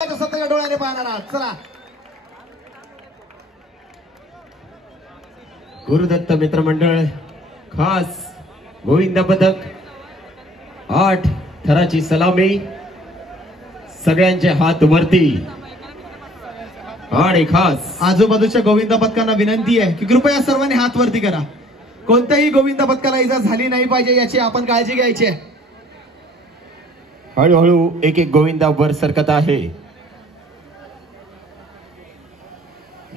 सत्य डोळ्याने पाहणारा चला गुरुदत्त मित्रमंडळ खास गोविंद पदक 8 थराची सलामी सगळ्यांचे हात वरती आणि खास आजूबाजूच्या गोविंद पदकांना विनंती आहे की कृपया सर्वांनी हात वरती करा। कोणत्याही गोविंद पदकाला इजा झाली नाही पाहिजे याची आपण काळजी घ्यायची आहे। हळूहळू एक एक गोविंदा वर सरकत आहे।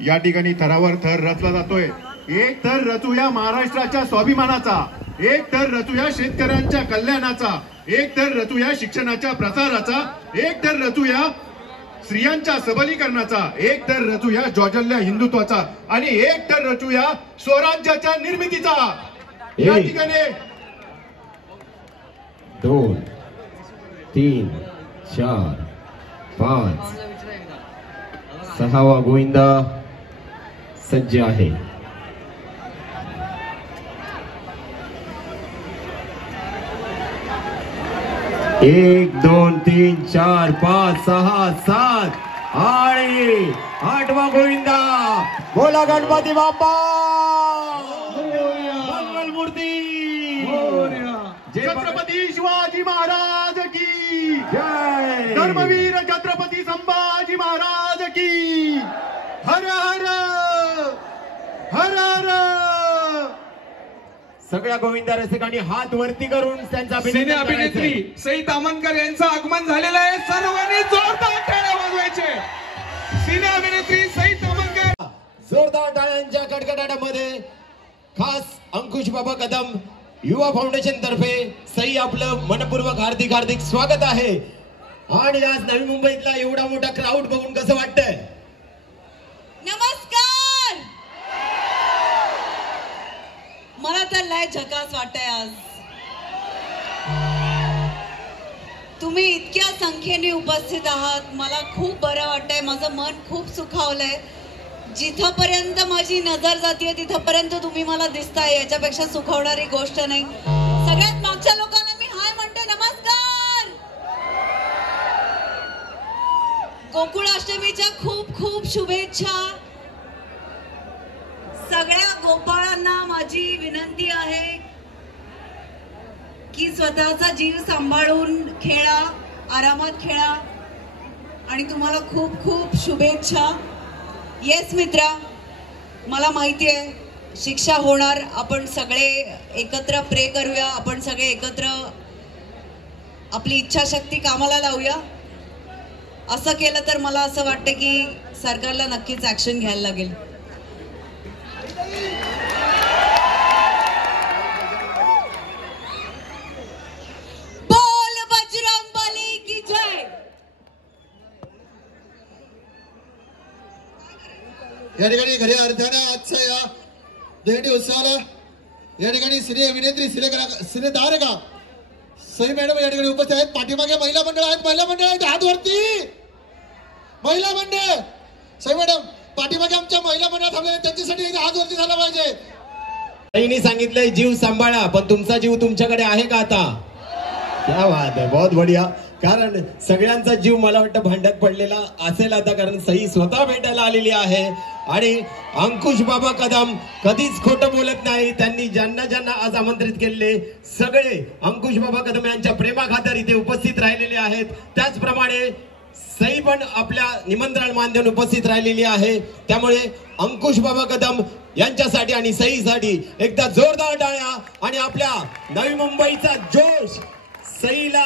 या ठिकाणी थरावर थर रचला जातोय। एक थर रचूया महाराष्ट्राच्या स्वाभिमानाचा, एक थर रचूया शेतकऱ्यांच्या कल्याणाचा, एक थर रचूया शिक्षणाच्या प्रसाराचा, एक थर रचूया स्त्रियांच्या सबलीकरणाचा, एक थर रचूया ज्वाजल्य हिंदुत्वाचा आणि एक थर रचूया स्वराज्याच्या निर्मितीचा। या ठिकाणी 2 3 4 5 6वा गोविंदा सज्ज आहे। 1 2 3 4 5 6 7 आणि 8वा गोविंदा। बोला गणपती बाप्पा मंगलमूर्ती। छत्रपती शिवाजी महाराज की जय। धर्मवीर छत्रपती संभाजी महाराज की हर हर हर हर। सगळ्या गोविंदा रसिकांनी हात वरती करून त्यांचा सिने अभिनेत्री सई तामणकर यांचं आगमन झालेलं आहे। सर्वांनी जोरदार टाळ्या वाजवायचे। सिने अभिनेत्री सई तामणकर जोरदार टाळ्यांच्या कडकडाटामध्ये खास अंकुश बाबा कदम युवा फाउंडेशन तर्फे सई आपलं मनपूर्वक हार्दिक हार्दिक स्वागत आहे। आणि आज नवी मुंबईतला एवढा मोठा क्राऊड बघून कसं वाटतंय? नमस्कार। मला तर लय झकास वाटतंय आज। तुम्ही इतक्या संख्येने उपस्थित आहात, मला खूप बरं वाटतंय, माझं मन खूप सुखावलंय। जिथपर्यंत माझी नजर जाते तिथपर्यंत तुम्ही मला दिसताय, याच्यापेक्षा सुखावणारी गोष्ट नाही। सगळ्यात मागच्या लोकांना मी हाय म्हणते, नमस्कार। गोकुळाष्टमीच्या खूप खूप शुभेच्छा। सगळ्या गोपाळांना माझी विनंती आहे की स्वतःचा जीव सांभाळून खेळा, आरामात खेळा आणि तुम्हाला खूप खूप शुभेच्छा। येस मित्रा, मला माहिती आहे शिक्षा होणार, आपण सगळे एकत्र प्रे करूया, आपण सगळे एकत्र आपली इच्छाशक्ती कामाला लावूया। असं केलं तर मला असं वाटतं की सरकारला नक्कीच ऍक्शन घ्यायला लागेल। बोल बजरंगबली की जय। या ठिकाणी खऱ्या अर्थाने आजच्या या दहीहंडी उत्सवाला या ठिकाणी सिने अभिनेत्री सिनेतारका सई मॅडम या ठिकाणी उपस्थित आहेत। पाठीमागे महिला मंडळ आहेत, महिला मंडळ आहेत, हात वरती महिला मंडळ। सई मॅडम पाठीमागे आमच्या महिला मंडळ थांबले, त्यांच्यासाठी हात वरती झाला पाहिजे। सईने सांगितलंय जीव सांभाळा, पण तुमचा जीव तुमच्याकडे आहे का आता? क्या बात आहे, बहुत बढिया। कारण सगळ्यांचा जीव मला वाटतं भांड्यात पडलेला असेल आता, कारण सई स्वतः भेटायला आलेली आहे। आणि अंकुश बाबा कदम कधीच खोटं बोलत नाही, त्यांनी ज्यांना ज्यांना आज आमंत्रित केलेले सगळे अंकुश बाबा कदम यांच्या प्रेमाखातर इथे उपस्थित राहिलेले आहेत। त्याचप्रमाणे सई पण आपल्या निमंत्रण मान्यवर उपस्थित राहिलेली आहे। त्यामुळे अंकुश बाबा कदम यांच्यासाठी आणि सईसाठी एकदा जोरदार टाळ्या। आणि आपल्या नवी मुंबईचा जोश सईला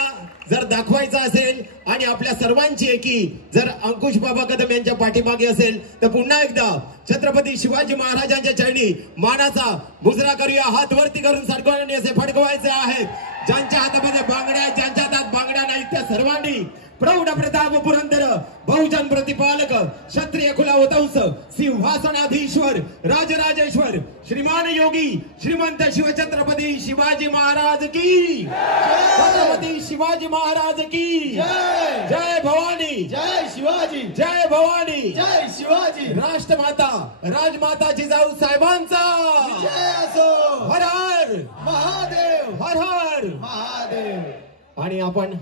जर दाखवायचा असेल आणि आपल्या सर्वांची एकी जर अंकुश बाबा कदम यांच्या पाठीमागे असेल तर पुन्हा एकदा छत्रपती शिवाजी महाराजांच्या चरणी मानाचा मुजरा करूया। हात वरती करून सर्वांनी असे फडकवायचे आहेत। ज्यांच्या हातामध्ये बांगड्या आहेत, ज्यांच्या हातात बांगड्या नाहीत, त्या सर्वांनी प्रौढ प्रताप पुरंदर बहुजन प्रतिपालक क्षत्रिय कुलवंश सिंहासनाधीश्वर राजराजेश्वर श्रीमान योगी श्रीमंत शिवछत्रपती शिवाजी महाराज की, छत्रपती शिवाजी महाराज की जय भवानी, जय शिवाजी, जय भवानी, जय शिवाजी। राष्ट्रमाता राजमाता जिजाऊ साहेबांचा जय असो। हर हर महादेव, हर हर महादेव। आणि आपण